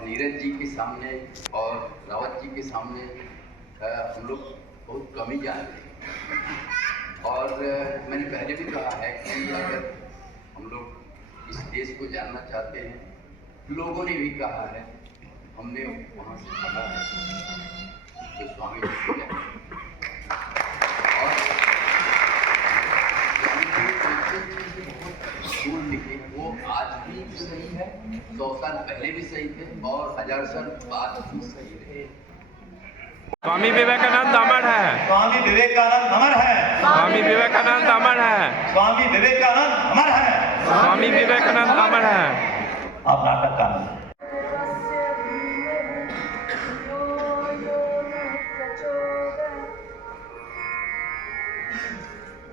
नीरज जी के सामने और रावत जी के सामने हम लोग बहुत कम ही जानते हैं। और मैंने पहले भी कहा है कि अगर हम लोग इस देश को जानना चाहते हैं, लोगों ने भी कहा है, हमने वहाँ से पढ़ा है तो स्वामी जी को जाना। और बहुत लिखे, वो आज भी सही है, 100 साल पहले भी सही थे और 1000 साल बाद भी सही रहे। स्वामी विवेकानंद अमर है। स्वामी विवेकानंद अमर है। स्वामी विवेकानंद अमर है। स्वामी विवेकानंद अमर है। स्वामी विवेकानंद अमर है। आप नाटक का नाम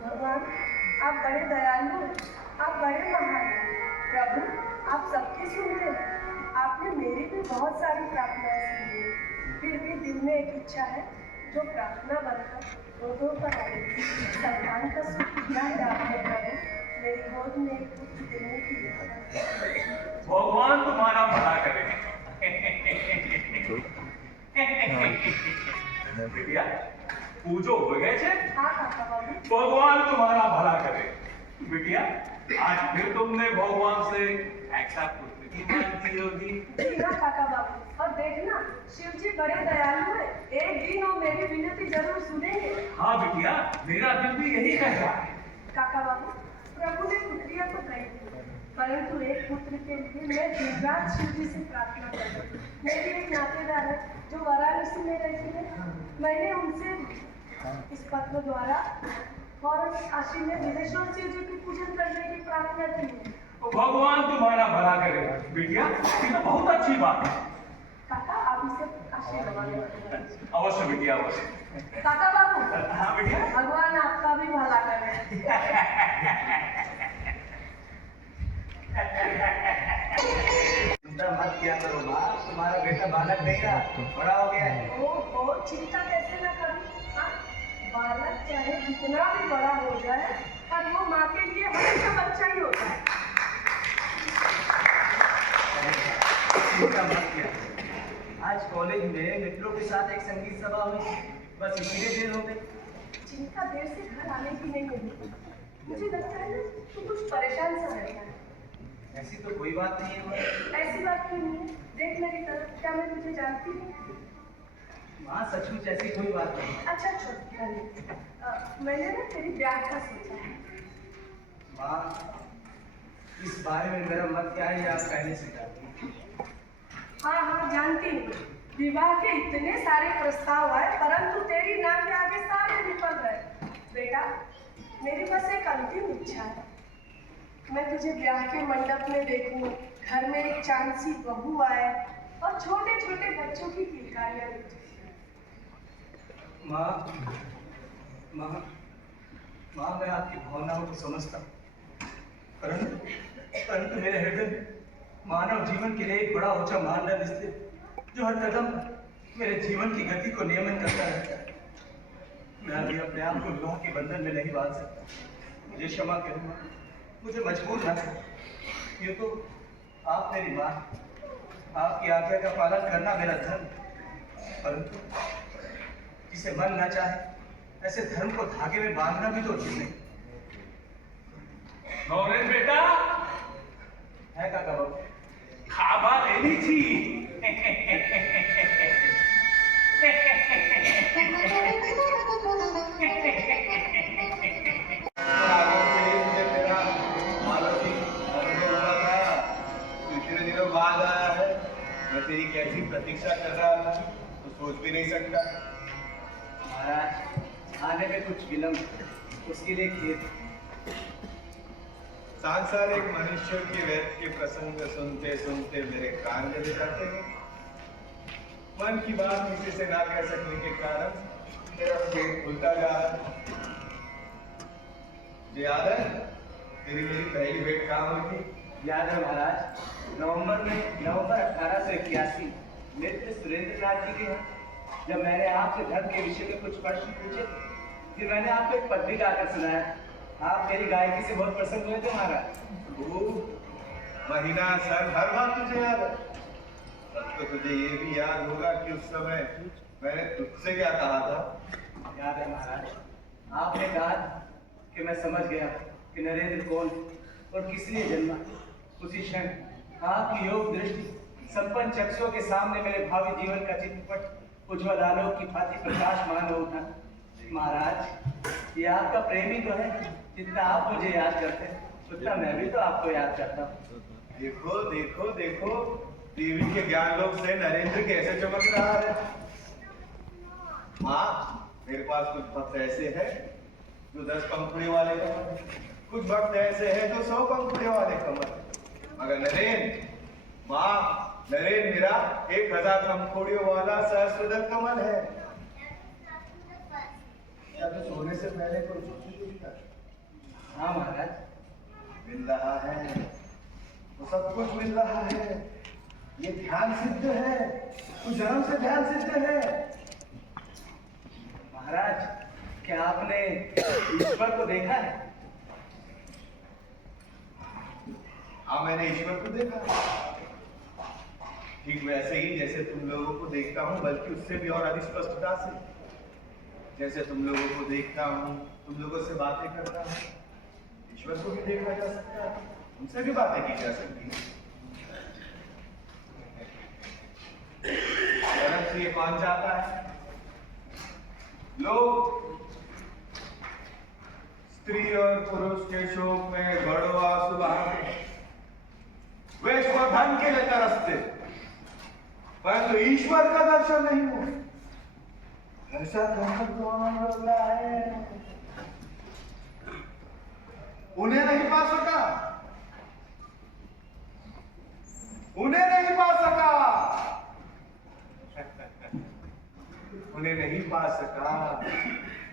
भगवान, आप बड़े दयालु, आप बड़े महान। प्रभु, आप सबकी सुनते हैं। आपने मेरी भी बहुत सारी प्रार्थनाएं सुनी हैं। फिर भी दिल में एक इच्छा है जो प्रार्थना बनकर रोदों पर आए। संतान का सुख दिया है आपने प्रभु, मेरी गोद में एक पुत्र देने की इच्छा। भगवान तुम्हारा भला करे। बेटिया पूजो हो गए छे? हाँ काका बाबू। भगवान तुम्हारा भला करे। बिटिया आज फिर तुमने भगवान से ऐसा पुत्र की मांगी होगी। जी हाँ काका बाबू, और देखना शिव जी बड़े दयालु है, एक दिन वो मेरी विनती जरूर सुनेंगे। हाँ बिटिया, मेरा दिल भी यही कह रहा है। काका बाबू, प्रभु ने पुत्रियां तो कही थी, परंतु एक पुत्र के लिए मैं दिन रात शिव जी से प्रार्थना कर रही हूँ। मेरी एक नातेदार है जो वाराणसी में रहती है। मैंने उनसे इस पत्र द्वारा और काशी में विदेशों शिव जी की पूजन करने की प्रार्थना की है। भगवान तुम्हारा भला करे। बिटिया ये तो बहुत अच्छी बात है। काका आप इसे आशीर्वाद दें। अवश्य बिटिया, अवश्य। काका बाबू। हाँ बिटिया। भगवान आपका भी भला करे। चिंता मत किया करो माँ, तुम्हारा बेटा बालक नहीं रहा, बड़ा हो गया है। ओ चिंता कैसे ना करूं? हाँ, बालक चाहे कितना भी बड़ा हो जाए, पर वो माँ के लिए हमेशा बच्चा ही होता है। चिंता मत किया। आज कॉलेज में मित्रों के साथ एक संगीत सभा हुई, बस इसीलिए देर हो गई। चिंता देर से घर आने की नहीं होगी। मुझे लगता है ना तू कुछ परेशान सा रहता है। ऐसी तो कोई बात नहीं है। ऐसी बात क्यों नहीं है? देख मेरी तरफ, क्या मैं तुझे जानती हूँ? माँ सचमुच ऐसी कोई बात नहीं। अच्छा छोड़, मैंने ना तेरी ब्याह का सोचा है। माँ इस बारे में मेरा मत क्या है, आप पहले से जानती। हाँ जानती हूँ। विवाह के इतने सारे प्रस्ताव आए, परंतु तेरी नाक के आगे सारे विफल रहे। बेटा मेरी बस एक अंतिम इच्छा है, मैं तुझे ब्याह के मंडप में देखूं, घर में एक चांद सी बहू आए और छोटे छोटे बच्चों की किलकारियां बजे। माँ माँ माँ मैं आपकी भावनाओं को समझता हूँ, परंतु मेरे हृदय में मानव जीवन के लिए एक बड़ा ऊंचा मानदंड स्थित, जो हर कदम मेरे जीवन की गति को नियमन करता रहता है। मैं अभी अपने आप को विवाह के बंधन में नहीं बांध सकता। मुझे क्षमा करूँगा, मुझे मजबूर ना कर। ये तो आप मेरी माँ, आपकी आज्ञा का पालन करना मेरा धर्म, परंतु जिसे मन ना चाहे ऐसे धर्म को धागे में बांधना भी तो उचित नहीं। नौरेन बेटा है काका बाबू। खाबा लेनी थी। बाद आया है, मैं तेरी कैसी प्रतीक्षा कर रहा था तो सोच भी नहीं सकता। महाराज आने में कुछ विलंब, उसके लिए खेद। सांसारिक मनुष्यों की व्यर्थ के प्रसंग सुनते सुनते मेरे कान जले जाते हैं। मन की बात किसी से ना कह सकने के कारण मेरा पेट खुलता जा रहा है। याद है तेरी मेरी पहली भेंट कहाँ हुई थी? याद है महाराज, नवंबर 1881 मित्र सुरेंद्र नाथ जी के यहाँ, जब मैंने आपसे धर्म के विषय में कुछ प्रश्न पूछे, फिर मैंने आपको एक पत्री गाकर सुनाया। आप मेरी गायकी से बहुत प्रसन्न हुए थे महाराज। महीना सर हर बात तुझे याद है। तो तुझे ये भी याद होगा कि उस समय मैंने तुझसे क्या कहा था? याद है महाराज, आपने कहा कि मैं समझ गया कि नरेंद्र कौन और किस लिए जन्मा। उसी क्षण आपकी योग दृष्टि संपन्न चक्षुओं के सामने मेरे भावी जीवन का चित्रपट उज्ज्वल आलोक की भांति प्रकाशमान हो उठा। महाराज, ये आपका प्रेमी तो है, जितना आप मुझे याद करते हैं उतना मैं भी तो आपको याद करता हूँ। देखो देखो देखो, देवी के ज्ञान लोक से नरेंद्र कैसे चमक रहा है। हाँ, मेरे पास कुछ भक्त ऐसे हैं जो 10 पंखुड़ी वाले कमर है, कुछ भक्त ऐसे हैं जो 100 पंखुड़ी वाले कमर है। मगर नरेंद्र, माँ, नरेंद्र मेरा 1000 पंखुड़ियों वाला सहस्त्रदल कमल है। क्या तो सोने से पहले कोई सुखी देखता? हाँ महाराज, मिल रहा है, तो सब कुछ मिल रहा है। ये ध्यान सिद्ध है, तो जन्म से ध्यान सिद्ध है। महाराज, क्या आपने ईश्वर को देखा है? हाँ, मैंने ईश्वर को देखा, ठीक वैसे ही जैसे तुम लोगों को देखता हूँ, बल्कि उससे भी और अधिक स्पष्टता से। जैसे तुम लोगों को देखता हूँ, तुम लोगों से बातें करता हूँ, ईश्वर को भी देखा जा सकता है, उनसे भी बातें की जा सकती है। जन्म से ये कौन चाहता है? लोग स्त्री और पुरुष के शोक में घड़ो आंसू बहाते, वे स्वधन के लिए तरसते, परंतु ईश्वर का दर्शन नहीं हुआ। ऐसा दर्शन तो आनंद है, उन्हें नहीं पा सका, उन्हें नहीं पा सका, उन्हें नहीं पा सका।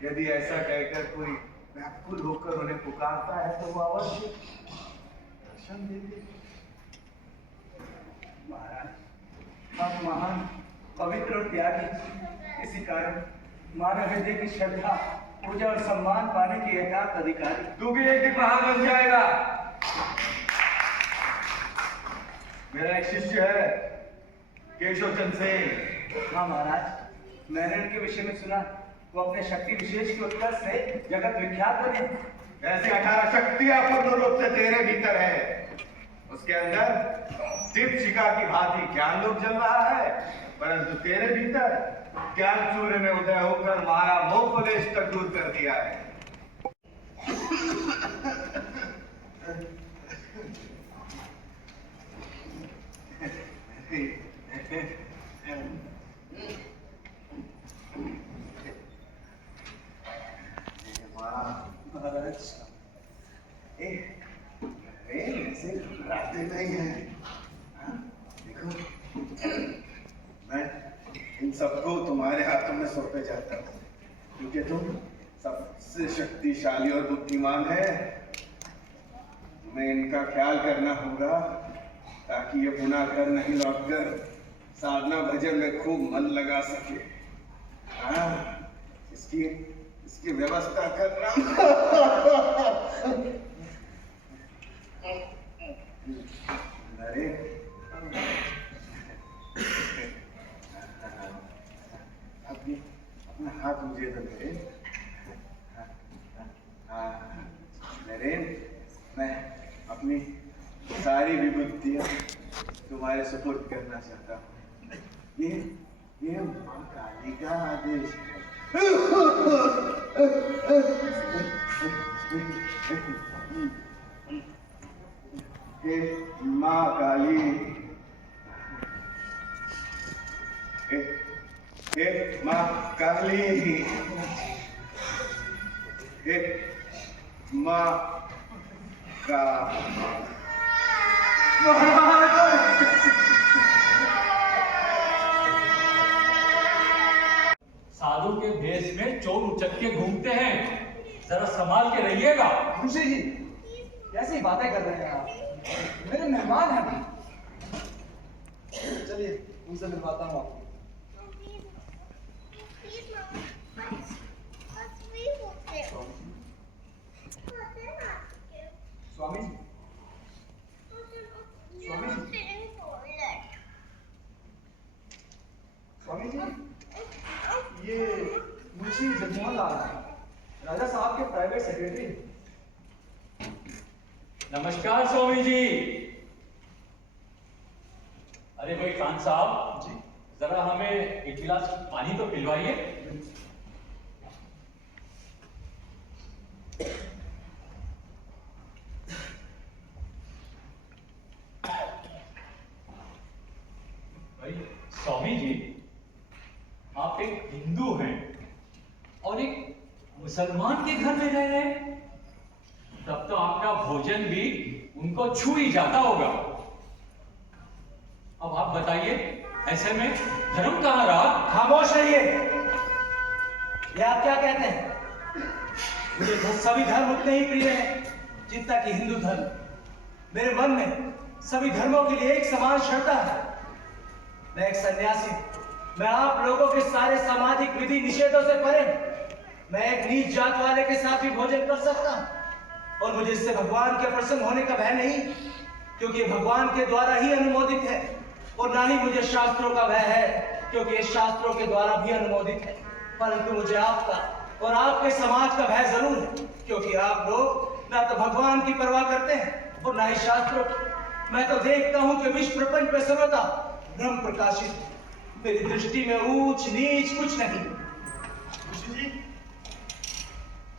यदि ऐसा कहकर कोई व्याकुल होकर उन्हें पुकारता है तो वो अवश्य दर्शन देते। महाराज, आप महान, पवित्र और त्यागी, इसी कारण मानव हृदय की श्रद्धा, पूजा और सम्मान पाने के यथार्थ अधिकारी। तू भी एक दिन महान बन जाएगा। मेरा एक शिष्य है केशव चंद सिंह। हाँ महाराज, मैंने उनके विषय में सुना, वो अपने शक्ति विशेष के उत्कर्ष से जगत विख्यात बने। ऐसी 18 शक्तियां पूर्ण रूप से तेरे भीतर है। उसके अंदर दीपशिखा की भांति ज्ञान लोक जल रहा है, परंतु तेरे भीतर ज्ञान सूर्य ने उदय होकर माया मोह को लेश तक दूर कर दिया है। महाराज, ऐसे घबराते नहीं हैं। देखो, मैं इन सबको तुम्हारे हाथों में सौंपे जाता हूँ, क्योंकि तुम सबसे शक्तिशाली और बुद्धिमान है। तुम्हें इनका ख्याल करना होगा ताकि ये पुनः घर नहीं लौटकर साधना भजन में खूब मन लगा सके। हाँ, इसकी व्यवस्था करना। अरे अपना हाथ मुझे दो नरेंद्र। मैं अपनी सारी विभूतियां तुम्हारे सुपुर्द करना चाहता हूँ। ये माँ काली का आदेश है। हे माँ काली, हे माँ काली, हे माँ का साधु के भेष में चोर उचक्के घूमते हैं, जरा संभाल के रहिएगा। खुशी जी, कैसी बातें कर रहे हैं आप? मेरे मेहमान हैं। चलिए, उनसे मिलवाता हूँ आपको। स्वामी जी, स्वामी जी, स्वामी जी, ये मुंशी जगमोहन लाल राजा साहब के प्राइवेट सेक्रेटरी। नमस्कार स्वामी जी। अरे भाई खान साहब जी। जरा हमें एक गिलास पानी तो पिलवाइए। भाई स्वामी जी, आप एक हिंदू हैं और एक मुसलमान के घर में रह रहे हैं, तब तो आपका भोजन भी उनको छू ही जाता होगा। अब आप बताइए, ऐसे में धर्म कहाँ रहा? खामोश रहिए। ये आप क्या कहते हैं? मुझे सभी धर्म उतने ही प्रिय हैं जितना कि हिंदू धर्म। मेरे मन में सभी धर्मों के लिए एक समान श्रद्धा है। मैं एक सन्यासी, मैं आप लोगों के सारे सामाजिक विधि निषेधों से परे। मैं एक नीच जात वाले के साथ भी भोजन कर सकता हूं और मुझे इससे भगवान के प्रसन्न होने का भय नहीं, क्योंकि भगवान के द्वारा ही अनुमोदित है, और ना ही मुझे शास्त्रों का भय है, क्योंकि ये शास्त्रों के द्वारा भी अनुमोदित है। परंतु मुझे आपका और आपके समाज का भय जरूर है, क्योंकि आप लोग ना तो भगवान की परवाह करते हैं और ना ही शास्त्रों की। मैं तो देखता हूं कि विश्व प्रपंच में सर्वदा ब्रह्म प्रकाशित है। मेरी दृष्टि में ऊंच नीच कुछ नहीं। जी,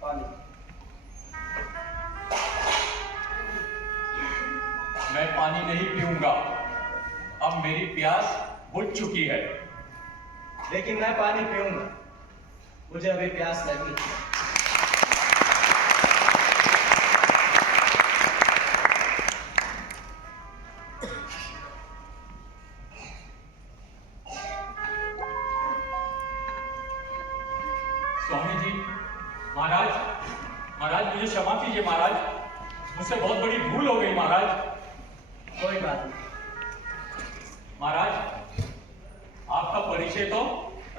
पानी। मैं पानी नहीं पीऊंगा, अब मेरी प्यास बुझ चुकी है। लेकिन मैं पानी पीऊंगा, मुझे अभी प्यास लगी। स्वामी जी, महाराज, महाराज मुझे क्षमा कीजिए महाराज, मुझसे बहुत बड़ी भूल हो गई महाराज। कोई बात नहीं महाराज, आपका परिचय तो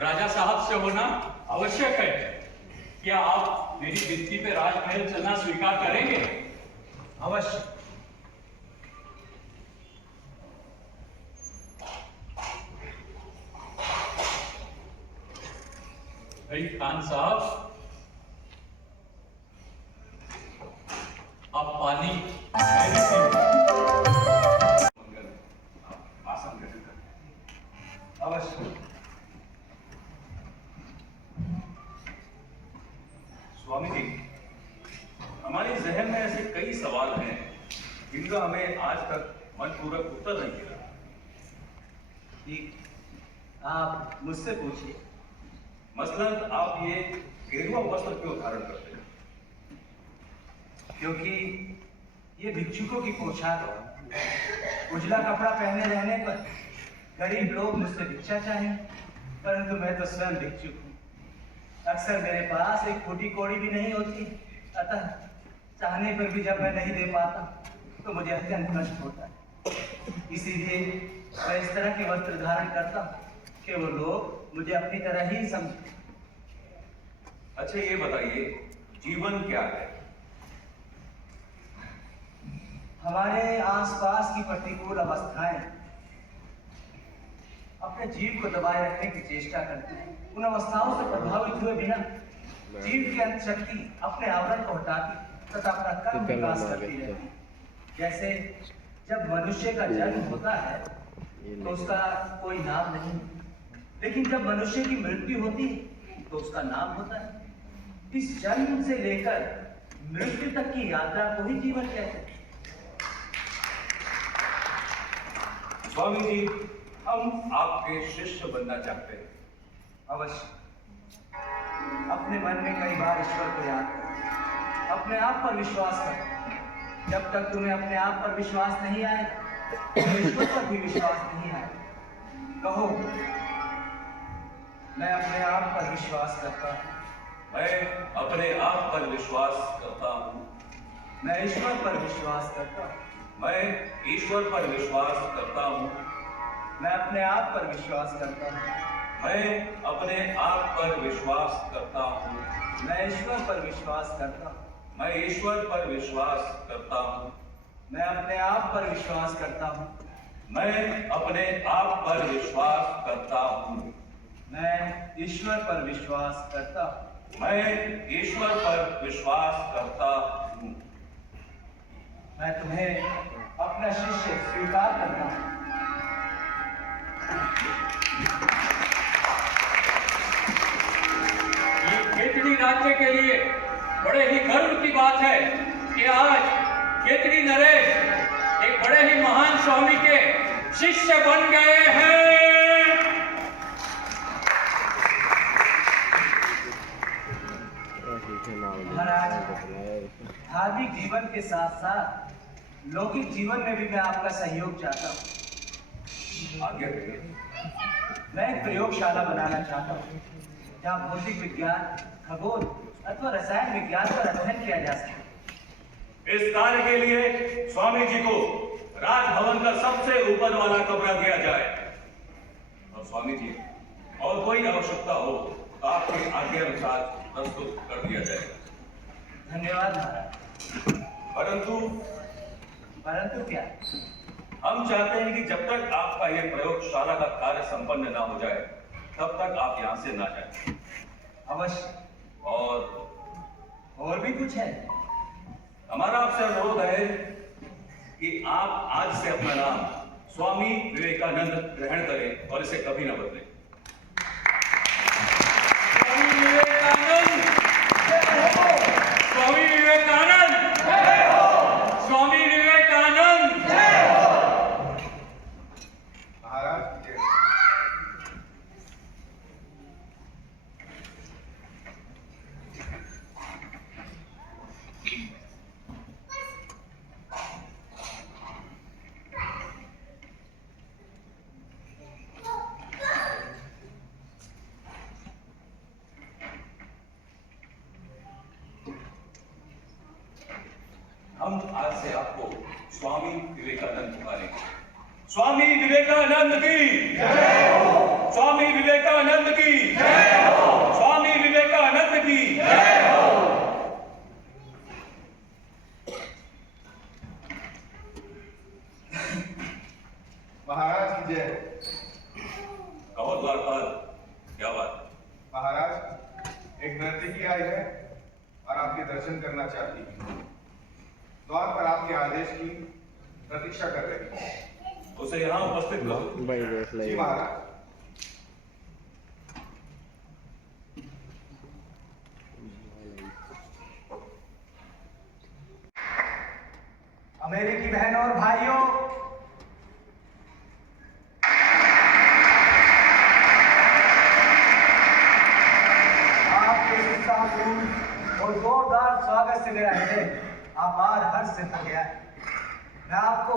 राजा साहब से होना आवश्यक है। क्या आप मेरी विनती पे राजमहल चलना स्वीकार करेंगे? अवश्य। भाई खान साहब, आप पानी मैं भी पीऊंगा। आसन ग्रहण करें। अवश्य। स्वामी जी, हमारे जहन में ऐसे कई सवाल हैं जिनका हमें आज तक मनपूर्वक उत्तर नहीं मिला। ठीक, आप मुझसे पूछिए। मसलन आप ये गेरुआ वस्त्र क्यों धारण करते हैं? क्योंकि ये भिक्षुकों की पोशाक है। उजला कपड़ा पहने रहने पर गरीब लोग मुझसे भिक्षा चाहें, परंतु मैं तो स्वयं भिक्षुक हूँ। अक्सर मेरे पास एक फूटी कौड़ी भी नहीं होती, अतः चाहने पर भी जब मैं नहीं दे पाता तो मुझे अत्यंत कष्ट होता है। इसीलिए मैं इस तरह के वस्त्र धारण करता हूँ कि वो लोग मुझे अपनी तरह ही समझें। अच्छा ये बताइए, जीवन क्या है? हमारे आसपास की प्रतिकूल अवस्थाएं अपने जीव को दबाए रखने की चेष्टा करती हैं। उन अवस्थाओं से प्रभावित हुए बिना जीव की अंत शक्ति अपने आवरण को हटाती तथा अपना कर्म विकास करती रहती। जैसे जब मनुष्य का जन्म होता है तो उसका कोई नाम नहीं, लेकिन जब मनुष्य की मृत्यु होती है तो उसका नाम होता है। इस जन्म से लेकर मृत्यु तक की यात्रा को ही जीवन कहते हैं। स्वामी जी, हम आपके शिष्य बनना चाहते हैं। अवश्य। अपने मन में कई बार ईश्वर को याद कर, अपने आप पर विश्वास कर। जब तक तुम्हें अपने आप पर विश्वास नहीं आएगा तो ईश्वर पर भी विश्वास नहीं आएगा। कहो, मैं अपने आप पर विश्वास करता हूँ। मैं अपने आप पर विश्वास करता हूँ। मैं ईश्वर पर विश्वास करता हूँ। मैं ईश्वर पर विश्वास करता हूँ। मैं अपने आप पर विश्वास करता हूँ। मैं अपने आप पर विश्वास करता हूँ। मैं ईश्वर पर विश्वास करता हूँ। मैं ईश्वर पर विश्वास करता हूँ। मैं अपने आप पर विश्वास करता हूँ। मैं अपने आप पर विश्वास करता हूँ। मैं ईश्वर पर विश्वास करता हूँ। मैं ईश्वर पर विश्वास करता हूँ। मैं तुम्हें अपना शिष्य स्वीकार करता हूँ। ये केतड़ी राज्य के लिए बड़े ही गर्व की बात है कि आज केतड़ी नरेश एक बड़े ही महान स्वामी के शिष्य बन गए हैं। महाराज, धार्मिक जीवन के साथ साथ लौकिक जीवन में भी मैं आपका सहयोग चाहता हूँ। आगे रहिए। मैं एक प्रयोगशाला बनाना चाहता हूँ जहाँ भौतिक विज्ञान, खगोल अथवा रसायन विज्ञान पर अध्ययन किया जा सके। इस कार्य के लिए स्वामी जी को राजभवन का सबसे ऊपर वाला कमरा दिया जाए और स्वामी जी और कोई आवश्यकता हो तो आपके आज्ञा अनुसार प्रस्तुत कर दिया जाएगा। धन्यवाद महाराज। परंतु क्या? हम चाहते हैं कि जब तक आपका यह प्रयोगशाला का कार्य संपन्न ना हो जाए तब तक आप यहाँ से ना जाएं। अवश्य। और भी कुछ है? हमारा आपसे अनुरोध है कि आप आज से अपना नाम स्वामी विवेकानंद ग्रहण करें और इसे कभी न बदलें। स्वामी विवेकानंद, स्वामी विवेकानंद, स्वामी विवेकानंद। महाराज हम आज से आपको स्वामी विवेकानंद पुकारेंगे। स्वामी विवेकानंद की जय हो। स्वामी विवेकानंद की जय हो। स्वामी विवेकानंद की जय हो। महाराज की जय। कहो द्वारपाल, क्या बात? महाराज, एक नर्तकी आई है और आपके दर्शन करना चाहती है। द्वार पर आपके आदेश की प्रतीक्षा कर रही है। उसे यहाँ उपस्थित करो। जी महाराज। अमेरिकी बहनों और भाइयों, आपके उत्साहपूर्ण और जोरदार स्वागत से मेरा हृदय आभार हर्ष से भर गया है। मैं आपको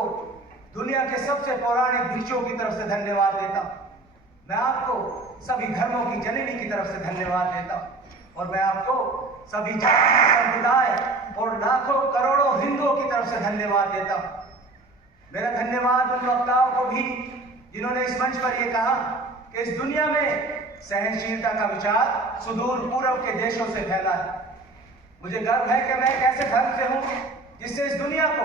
दुनिया के सबसे पौराणिक वृक्षों की तरफ से धन्यवाद देता हूँ। मैं आपको सभी धर्मों की जननी की तरफ से धन्यवाद देता हूँ और मैं आपको सभी जाति संप्रदाय और लाखों करोड़ों हिंदुओं की तरफ से धन्यवाद देता हूँ। मेरा धन्यवाद उन वक्ताओं को भी जिन्होंने इस मंच पर यह कहा कि इस दुनिया में सहनशीलता का विचार सुदूर पूर्व के देशों से फैला है। मुझे गर्व है कि मैं एक ऐसे धर्म से हूँ जिससे इस दुनिया को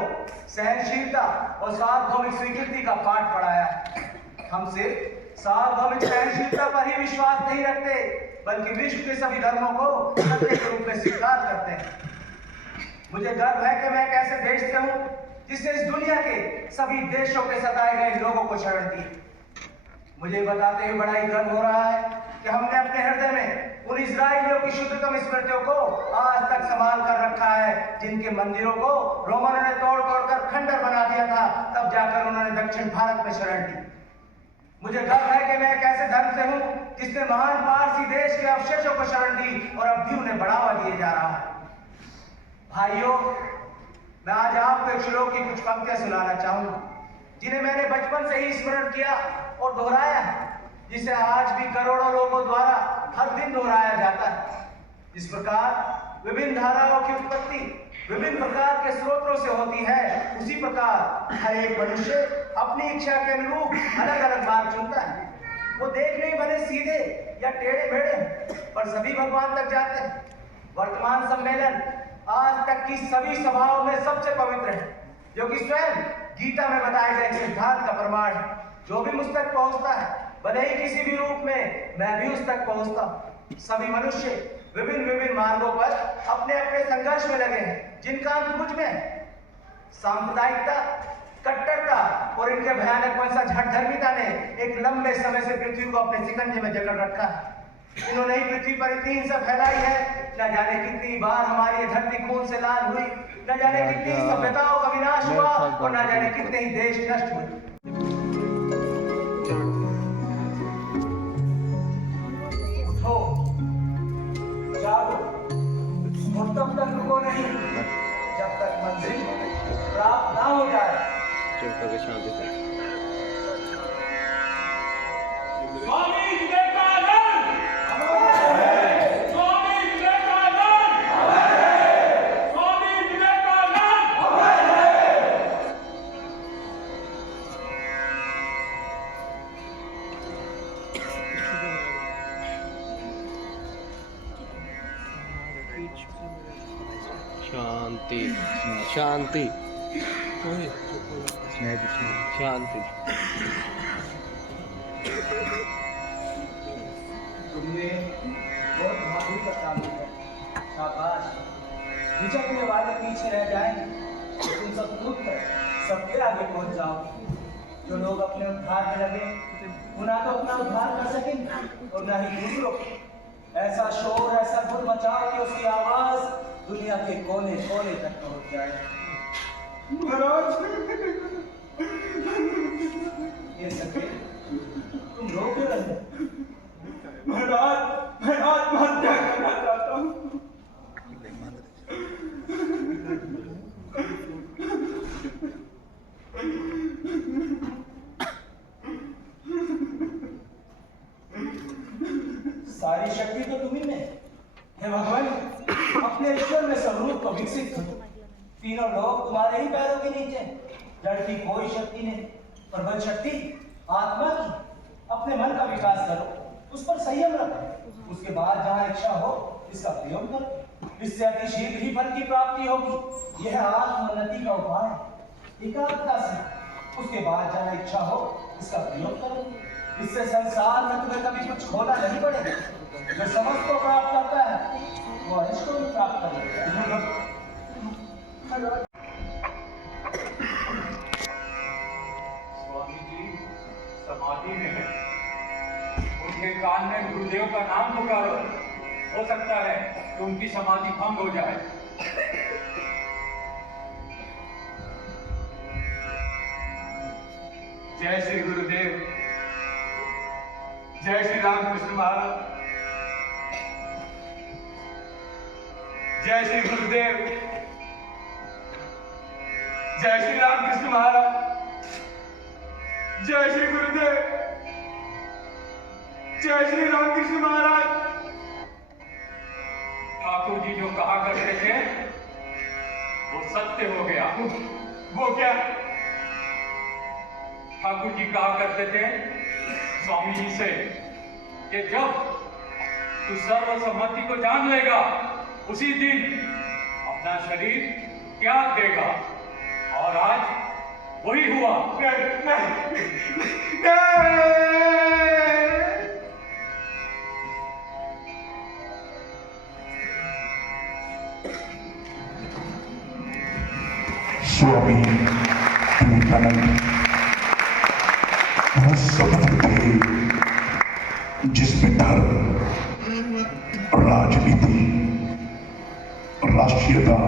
सहनशीलता और सार्वभौमिक स्वीकृति का पाठ पढ़ाया है। हम सिर्फ सार्वभौमिक सहनशीलता पर ही विश्वास नहीं रखते, बल्कि विश्व के सभी धर्मों को सत्य के रूप में स्वीकार करते हैं। मुझे गर्व है कि मैं एक ऐसे देश से हूँ जिसने इस दुनिया के सभी देशों के सताए गए लोगों को शरण दी। मुझे बताते हुए बड़ा ही गर्व हो रहा है कि हमने अपने हृदय में उन इजराइलियों की शुद्धतम स्मृतियों को आज तक संभाल कर रखा है, जिनके मंदिरों को रोमनों ने तोड़ तोड़कर खंडर बना दिया था, तब जाकर उन्होंने दक्षिण भारत में शरण दी। मुझे गर्व है कि मैं एक ऐसे धर्म से हूँ जिसने महान पारसी देश के अवशेषों को शरण दी और अब भी उन्हें बढ़ावा दिए जा रहा है। भाइयों, मैं आज आपको एक श्लोक की कुछ पंक्तियां सुनाना चाहूंगा जिन्हें मैंने बचपन से ही स्मरण किया और दोहराया है, जिसे आज भी करोड़ों लोगों द्वारा हर दिन दोहराया जाता है। जिस प्रकार विभिन्न धाराओं की उत्पत्ति विभिन्न प्रकार के स्रोतों से होती है, उसी प्रकार हर एक मनुष्य अपनी इच्छा के अनुरूप अलग अलग मार्ग चुनता है। वो देखने ही भले सीधे या टेढ़े मेढ़े, पर सभी भगवान तक जाते हैं। वर्तमान सम्मेलन आज तक की सभी सभाओं में सबसे पवित्र है, जो कि स्वयं गीता में बताए गए सिद्धांत का प्रमाण है। जो भी मुझ तक पहुंचता है भले ही किसी भी रूप में मैं भी उस तक पहुंचता हूं। सभी मनुष्य विभिन्न विभिन्न मार्गों पर अपने अपने संघर्ष में लगे हैं, जिनका अंत मुझ में है। सांप्रदायिकता, कट्टरता और इनके भयानक वंशज हठधर्मिता ने एक लंबे समय से पृथ्वी को अपने शिकंजे में जकड़ रखा है। इन्होंने ही पृथ्वी पर इतनी हिंसा फैलाई है, न जाने कितनी बार हमारी ये धरती खून से लाल हुई, न जाने कितनी सभ्यताओं का विनाश हुआ और न जाने कितने ही देश नष्ट हुए। उठो, जागो और तब तक रुको नहीं जब तक मंजिल प्राप्त ना हो जाए। स्वामी विवेकानंद! स्वामी विवेकानंद! स्वामी विवेकानंद! शांति शांति शांति। तुमने बहुत बहादुरी का काम किया, शाबाश। झिझकने वाले पीछे रह जाएंगे, तो तुम सब कूद कर सबके आगे पहुंच जाओ। जो लोग अपने उद्धार में लगे, वो ना तो अपना उद्धार कर सकेंगे और ना ही दूसरों। ऐसा शोर, ऐसा गुल मचाओ कि उसकी आवाज दुनिया के कोने कोने तक पहुंच जाए। ये सके तुम रो क्यों रहे हो? मैं आत्महत्या करना चाहता हूँ। सारी शक्ति तो तुम्ही में है भगवान। अपने ईश्वर में स्वरूप को विकसित करो। तीनों लोग तुम्हारे ही पैरों के नीचे। जड़ की कोई शक्ति नहीं, प्रबल शक्ति आत्मा की। अपने मन का विकास करो, उस पर संयम रखो। उसके बाद जहाँ इच्छा हो इसका प्रयोग करो। इससे अति शीघ्र ही फल की प्राप्ति होगी। यह आत्मोन्नति का उपाय है। एकाग्रता से उसके बाद जहाँ इच्छा हो इसका प्रयोग करो। इससे संसार में तुम्हें कभी कुछ खोना नहीं पड़ेगा। जो समस्त को प्राप्त करता है वो अनिष्ट को भी प्राप्त कर लेता है। स्वामी जी समाधि में है, उनके कान में गुरुदेव का नाम पुकारो। हो सकता है कि उनकी समाधि भंग हो जाए। जय श्री गुरुदेव, जय श्री रामकृष्ण महाराज, जय श्री गुरुदेव, जय श्री रामकृष्ण महाराज, जय श्री गुरुदेव, जय श्री रामकृष्ण महाराज। ठाकुर जी जो कहा करते थे वो सत्य हो गया। वो क्या? ठाकुर जी कहा करते थे स्वामी जी से कि जब तू सर्वसम्मति को जान लेगा उसी दिन अपना शरीर त्याग देगा। और आज वही हुआ। स्वामी विवेकानंद वो शब्द थे जिसमें धर्म, राजनीति, राष्ट्रीयता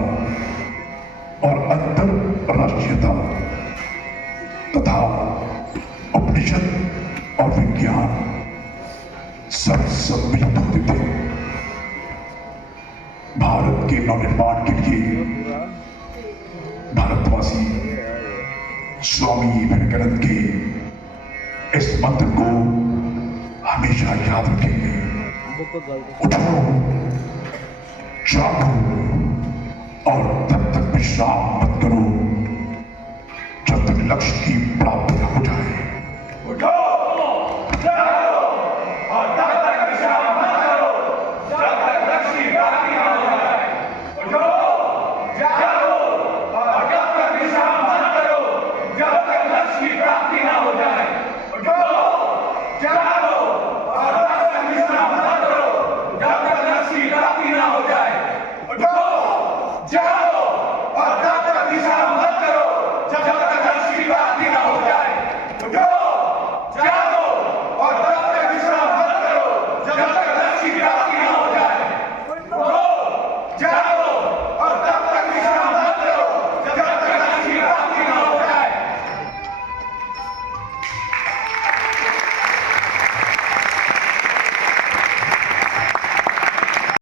और अंतरराष्ट्रीयता तथा उपनिषद और विज्ञान सब सम्मिलित होते थे। भारत के नवनिर्माण के लिए भारतवासी स्वामी विवेकानंद के इस मंत्र को हमेशा याद रखेंगे। उठो, जागो और तब तक विश्राम मत करो जब तक लक्ष्य की